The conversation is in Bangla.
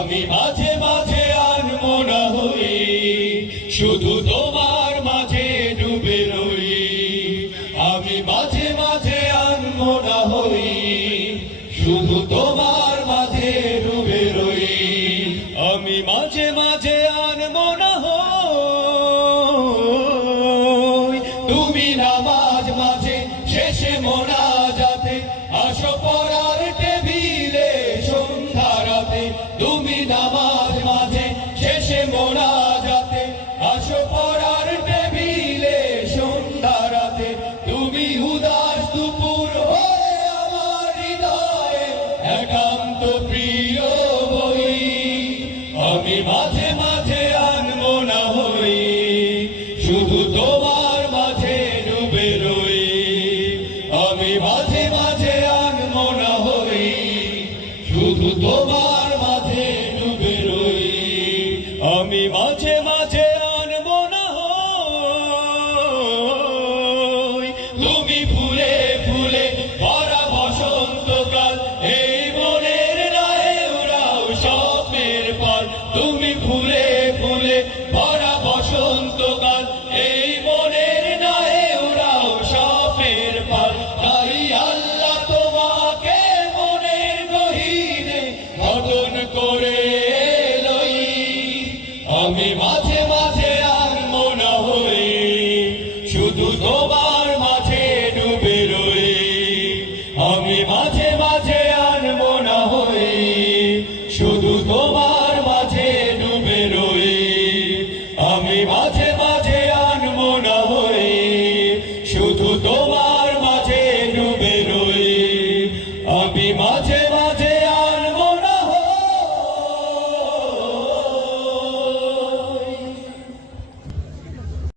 আমি মাঝে মাঝে আর মনা হই। শুধু তোমার মাঝে ডুবে রই। আমি মাঝে মাঝে আর মনা হই। শুধু তোমার মাঝে ডুবে রই। আমি মাঝে মাঝে আর মনা হই। তুমি নামাজ মাঝে শেষে মোনা মাঝে মাঝে ডুবে রই। হই, তুমি ফুলে ফুলে ভরা বসন্তকাল, এই মনের রাহে উড়াও স্বপ্নের পর। তুমি ফুলে ফুলে ভরা বসন্তকাল, এই আমি মাঝে